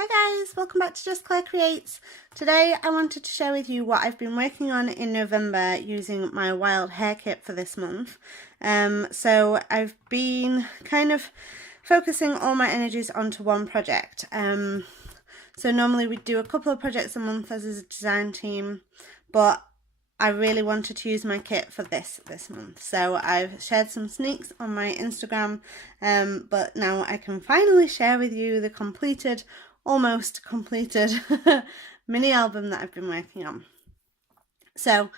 Hi guys, welcome back to Just Claire Creates. Today I wanted to share with you what I've been working on in November using my wild hair kit for this month. So I've been kind of focusing all my energies onto one project. So normally we do a couple of projects a month as a design team, but I really wanted to use my kit for this month. So I've shared some sneaks on my Instagram, but now I can finally share with you the almost completed mini album that I've been working on. So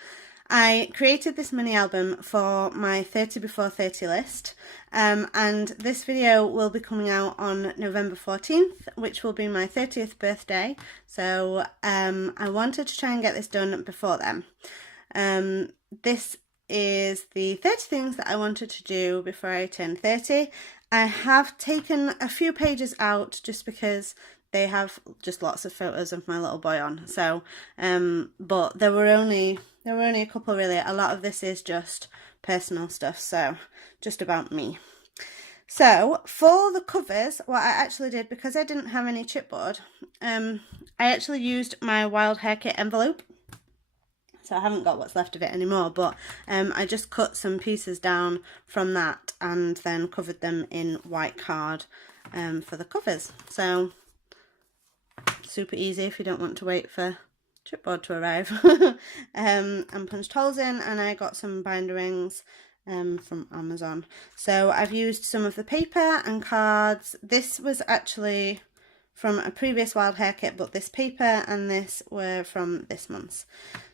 I created this mini album for my 30 before 30 list, and this video will be coming out on November 14th, which will be my 30th birthday. So I wanted to try and get this done before then. This is the 30 things that I wanted to do before I turn 30. I have taken a few pages out just because they have just lots of photos of my little boy on. So, but there were only a couple really. A lot of this is just personal stuff, so just about me. So for the covers, what I actually did, because I didn't have any chipboard, I actually used my Wild Hare Kit envelope. So I haven't got what's left of it anymore, but I just cut some pieces down from that and then covered them in white card for the covers. So super easy if you don't want to wait for chipboard to arrive. And punched holes in, and I got some binder rings from Amazon. So I've used some of the paper and cards. This was actually from a previous Wild Hare Kit, but this paper and this were from this month's.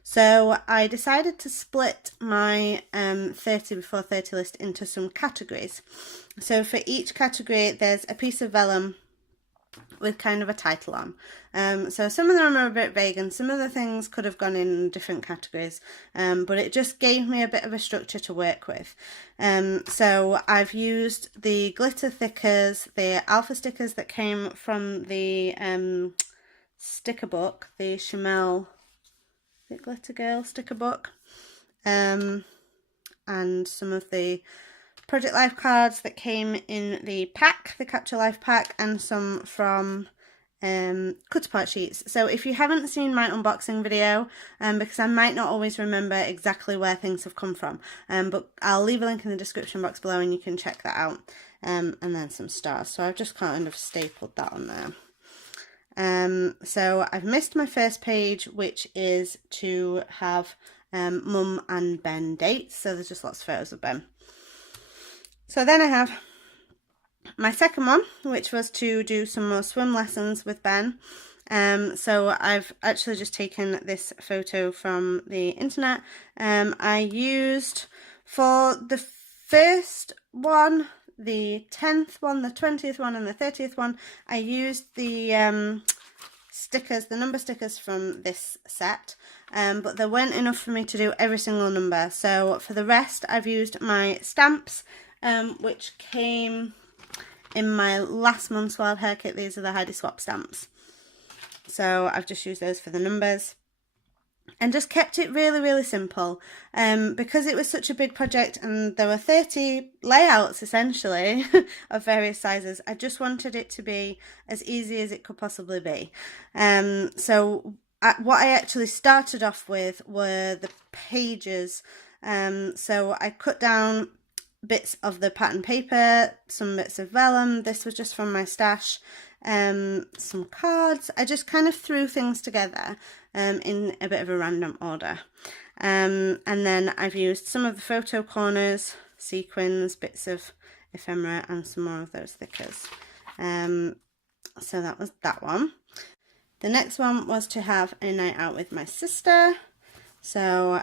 So I decided to split my 30 before 30 list into some categories. So for each category there's a piece of vellum with kind of a title on. So some of them are a bit vague and some of the things could have gone in different categories, but it just gave me a bit of a structure to work with. So I've used the glitter thickers, the alpha stickers that came from the sticker book, the Chamel Glitter Girl sticker book, and some of the Project Life cards that came in the pack, the Capture Life pack, and some from cutter part sheets. So if you haven't seen my unboxing video, because I might not always remember exactly where things have come from, but I'll leave a link in the description box below and you can check that out. And then some stars. So I've just kind of stapled that on there. So I've missed my first page, which is to have Mum and Ben dates. So there's just lots of photos of Ben. So then I have my second one, which was to do some more swim lessons with Ben. So I've actually just taken this photo from the internet. I used for the first one, the 10th one, the 20th one and the 30th one, I used the stickers, the number stickers from this set, but there weren't enough for me to do every single number. So for the rest I've used my stamps, which came in my last month's Wild Hare Kit. These are the Heidi Swap stamps. So I've just used those for the numbers and just kept it really simple, because it was such a big project and there were 30 layouts essentially of various sizes. I just wanted it to be as easy as it could possibly be. So what I actually started off with were the pages. So I cut down bits of the pattern paper, some bits of vellum. This was just from my stash. Some cards. I just kind of threw things together in a bit of a random order. And then I've used some of the photo corners, sequins, bits of ephemera and some more of those thickers. So that was that one. The next one was to have a night out with my sister. So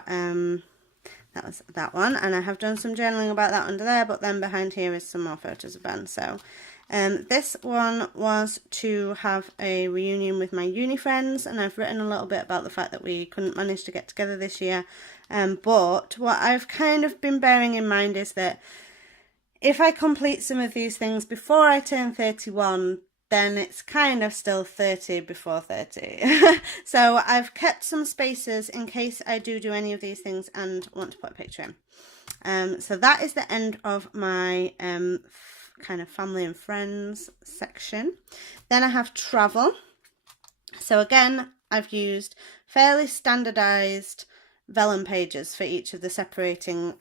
that was that one, and I have done some journaling about that under there, but then behind here is some more photos of Ben. So this one was to have a reunion with my uni friends, and I've written a little bit about the fact that we couldn't manage to get together this year, but what I've kind of been bearing in mind is that if I complete some of these things before I turn 31, then it's kind of still 30 before 30. So I've kept some spaces in case I do any of these things and want to put a picture in. So that is the end of my kind of family and friends section. Then I have travel. So again, I've used fairly standardized vellum pages for each of the separating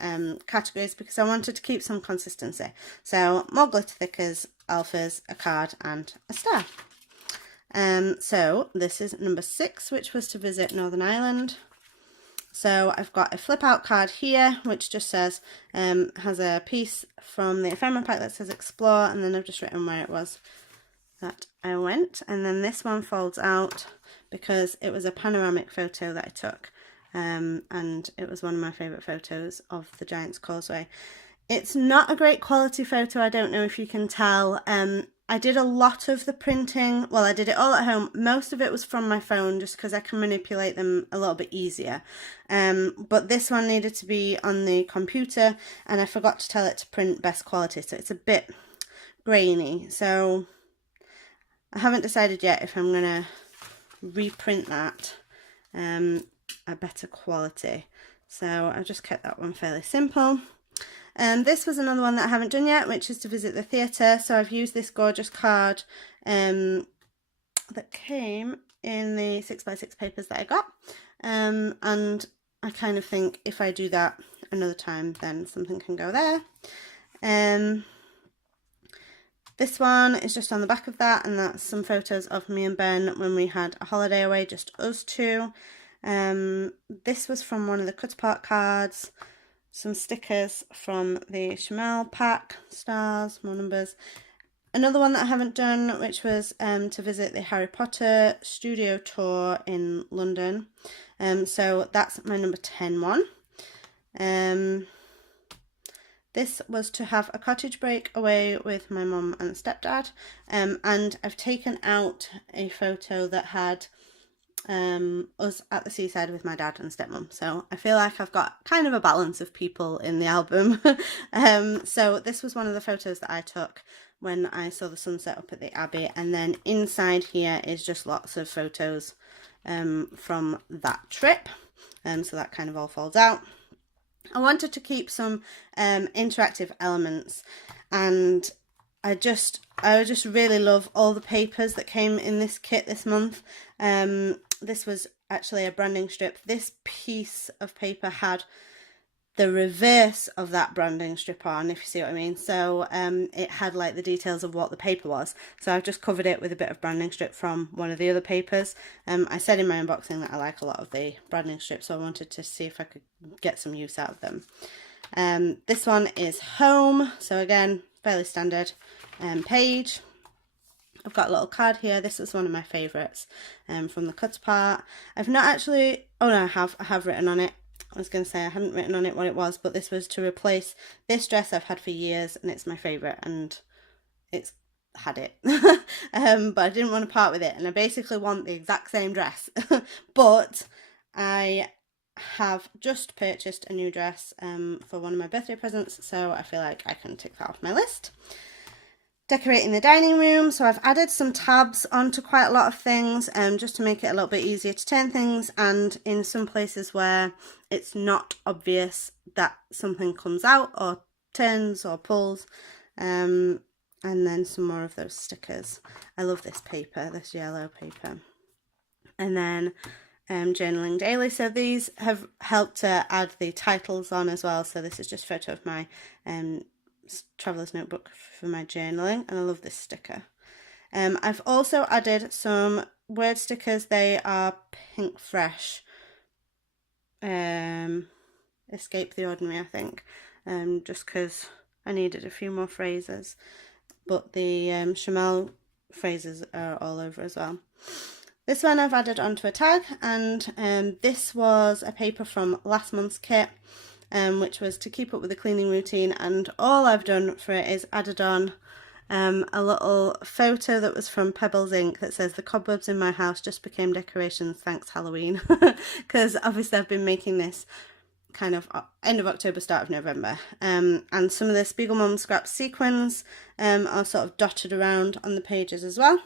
categories because I wanted to keep some consistency. So more glitter thickers, alphas, a card and a star. So this is number 6, which was to visit Northern Ireland. So I've got a flip out card here, which just says, has a piece from the ephemera pack that says explore, and then I've just written where it was that I went. And then this one folds out because it was a panoramic photo that I took, and it was one of my favourite photos of the Giant's Causeway. It's not a great quality photo, I don't know if you can tell. I did a lot of the printing, well, I did it all at home. Most of it was from my phone just because I can manipulate them a little bit easier. But this one needed to be on the computer and I forgot to tell it to print best quality, so it's a bit grainy. So I haven't decided yet if I'm going to reprint that a better quality. So I've just kept that one fairly simple. This was another one that I haven't done yet, which is to visit the theatre. So I've used this gorgeous card that came in the 6x6 papers that I got. And I kind of think if I do that another time, then something can go there. This one is just on the back of that, and that's some photos of me and Ben when we had a holiday away, just us two. This was from one of the cut apart cards. Some stickers from the Chamel pack, stars, more numbers. Another one that I haven't done, which was to visit the Harry Potter studio tour in London. So that's my number 10 one. This was to have a cottage break away with my mum and stepdad. And I've taken out a photo that had us at the seaside with my dad and stepmom, so I feel like I've got kind of a balance of people in the album. So this was one of the photos that I took when I saw the sunset up at the Abbey, and then inside here is just lots of photos from that trip, so that kind of all folds out. I wanted to keep some interactive elements, and I just really love all the papers that came in this kit this month. This was actually a branding strip. This piece of paper had the reverse of that branding strip on, if you see what I mean. So it had like the details of what the paper was. So I've just covered it with a bit of branding strip from one of the other papers. I said in my unboxing that I like a lot of the branding strips, so I wanted to see if I could get some use out of them. This one is home. So again, fairly standard page. I've got a little card here. This is one of my favourites from the cut apart. I've not actually, oh no, I have written on it. I was going to say I hadn't written on it what it was, but this was to replace this dress I've had for years, and it's my favourite, and it's had it. But I didn't want to part with it, and I basically want the exact same dress. But I have just purchased a new dress for one of my birthday presents, so I feel like I can tick that off my list. Decorating the dining room, so I've added some tabs onto quite a lot of things just to make it a little bit easier to turn things, and in some places where it's not obvious that something comes out or turns or pulls, and then some more of those stickers. I love this paper, this yellow paper. And then journaling daily, so these have helped to add the titles on as well. So this is just a photo of my traveller's notebook for my journaling, and I love this sticker. I've also added some word stickers. They are Pink Fresh, Escape the Ordinary, I think, just because I needed a few more phrases, but the Chamel phrases are all over as well. This one I've added onto a tag, and this was a paper from last month's kit, which was to keep up with the cleaning routine, and all I've done for it is added on a little photo that was from Pebbles Ink that says, "The cobwebs in my house just became decorations, thanks Halloween," because obviously I've been making this kind of end of October, start of November, and some of the Spiegelmom scrap sequins are sort of dotted around on the pages as well.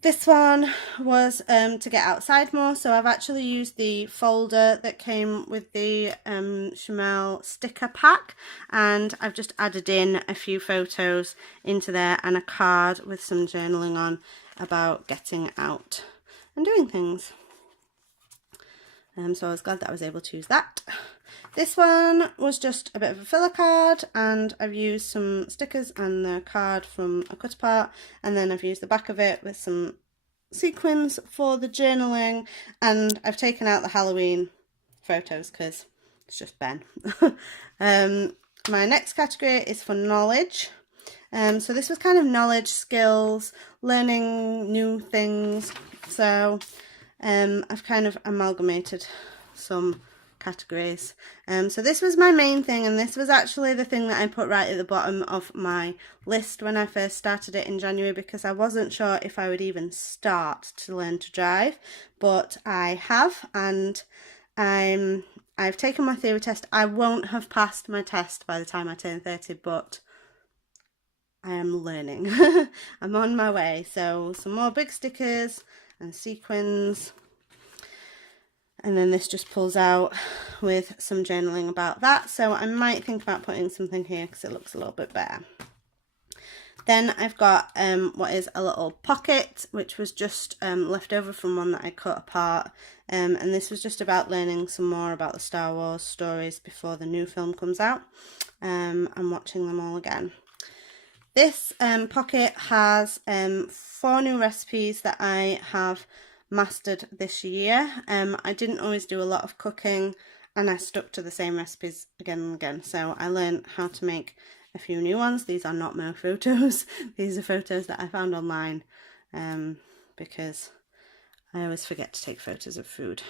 This one was to get outside more, so I've actually used the folder that came with the Chamel sticker pack, and I've just added in a few photos into there and a card with some journaling on. about getting out and doing things. So I was glad that I was able to use that. This one was just a bit of a filler card, and I've used some stickers and the card from a cut apart, and then I've used the back of it with some sequins for the journaling, and I've taken out the Halloween photos because it's just Ben. My next category is for knowledge. So this was kind of knowledge, skills, learning new things. So I've kind of amalgamated some categories. So this was my main thing, and this was actually the thing that I put right at the bottom of my list when I first started it in January, because I wasn't sure if I would even start to learn to drive, but I have, and I've taken my theory test. I won't have passed my test by the time I turn 30, but I am learning. I'm on my way. So some more big stickers and sequins, and then this just pulls out with some journaling about that. So I might think about putting something here because it looks a little bit better. Then I've got what is a little pocket, which was just left over from one that I cut apart. And this was just about learning some more about the Star Wars stories before the new film comes out, and watching them all again. This pocket has 4 new recipes that I have mastered this year. I didn't always do a lot of cooking, and I stuck to the same recipes again and again. So I learned how to make a few new ones. These are not my photos. These are photos that I found online, because I always forget to take photos of food.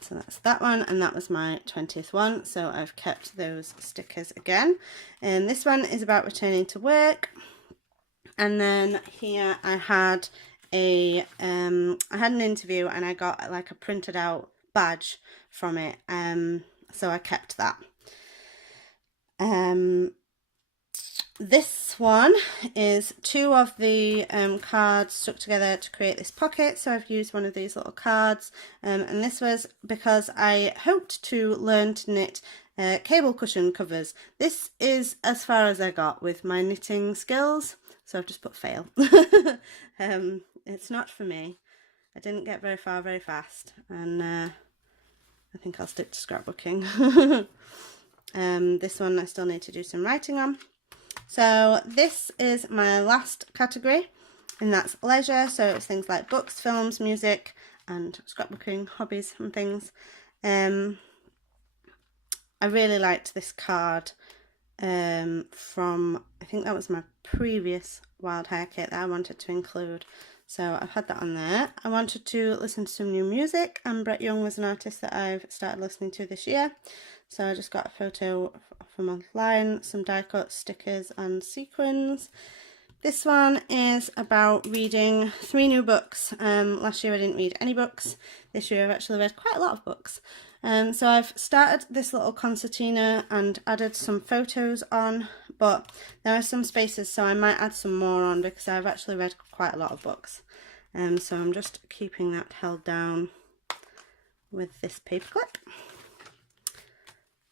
So that's that one, and that was my 20th one, so I've kept those stickers again. And this one is about returning to work. And then here I had an interview, and I got like a printed out badge from it, so I kept that. This one is 2 of the cards stuck together to create this pocket. So I've used one of these little cards, and this was because I hoped to learn to knit cable cushion covers. This is as far as I got with my knitting skills, so I've just put fail. It's not for me. I didn't get very far very fast, and I think I'll stick to scrapbooking. This one I still need to do some writing on. So this is my last category, and that's leisure. So it's things like books, films, music, and scrapbooking, hobbies and things. I really liked this card from, I think that was my previous Wild Hare Kit that I wanted to include. So I've had that on there. I wanted to listen to some new music, and Brett Young was an artist that I've started listening to this year. So I just got a photo from online, some die cut stickers and sequins. This one is about reading 3 new books. Last year I didn't read any books. This year I've actually read quite a lot of books. So I've started this little concertina and added some photos on, but there are some spaces, so I might add some more on because I've actually read quite a lot of books. So I'm just keeping that held down with this paper clip.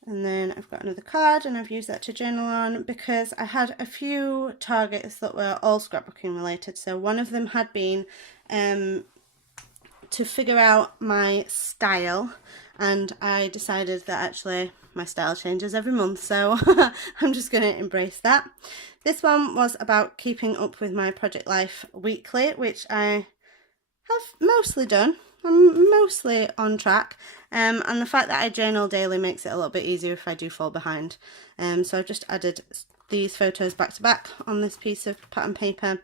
And then I've got another card, and I've used that to journal on because I had a few targets that were all scrapbooking related. So one of them had been to figure out my style, and I decided that actually my style changes every month, so I'm just going to embrace that. This one was about keeping up with my Project Life weekly, which I have mostly done. I'm mostly on track, and the fact that I journal daily makes it a little bit easier if I do fall behind. So I've just added these photos back to back on this piece of pattern paper.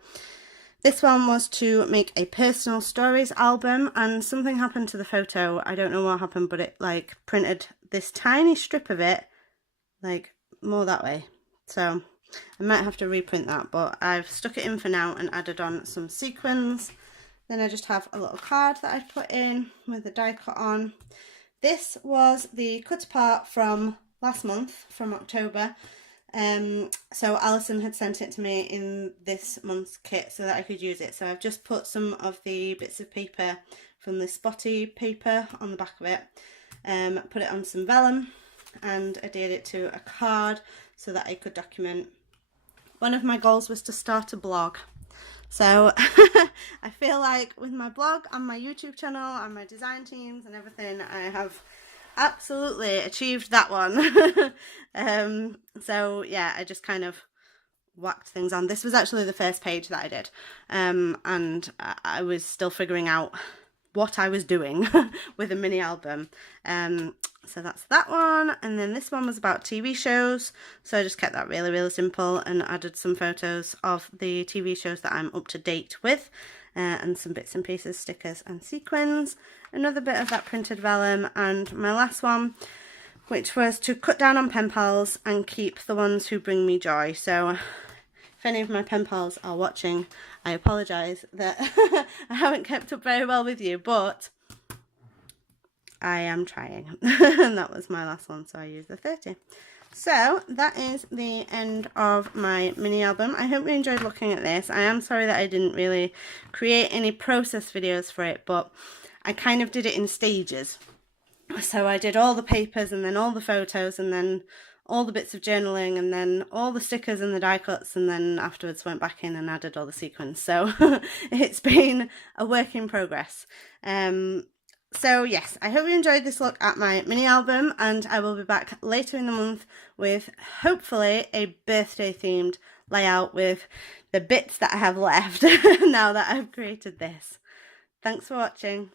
This one was to make a personal stories album, and something happened to the photo. I don't know what happened, but it like printed this tiny strip of it like more that way. So I might have to reprint that, but I've stuck it in for now and added on some sequins. Then I just have a little card that I've put in with the die cut on. This was the cut apart from last month, from October. So Alison had sent it to me in this month's kit so that I could use it. So I've just put some of the bits of paper from the spotty paper on the back of it, put it on some vellum, and adhered it to a card so that I could document. One of my goals was to start a blog. So I feel like with my blog and my YouTube channel and my design teams and everything, I have absolutely achieved that one. So yeah, I just kind of whacked things on. This was actually the first page that I did, and I was still figuring out what I was doing with a mini album. So that's that one, and then this one was about TV shows, so I just kept that really simple and added some photos of the TV shows that I'm up to date with, and some bits and pieces, stickers and sequins, another bit of that printed vellum, and my last one, which was to cut down on pen pals and keep the ones who bring me joy. So if any of my pen pals are watching, I apologise that I haven't kept up very well with you, but I am trying. And that was my last one, so I used the 30. So that is the end of my mini album. I hope you enjoyed looking at this. I am sorry that I didn't really create any process videos for it, but I kind of did it in stages. So I did all the papers and then all the photos and then all the bits of journaling and then all the stickers and the die cuts, and then afterwards went back in and added all the sequins. So it's been a work in progress. So yes, I hope you enjoyed this look at my mini album, and I will be back later in the month with hopefully a birthday themed layout with the bits that I have left now that I've created this. Thanks for watching.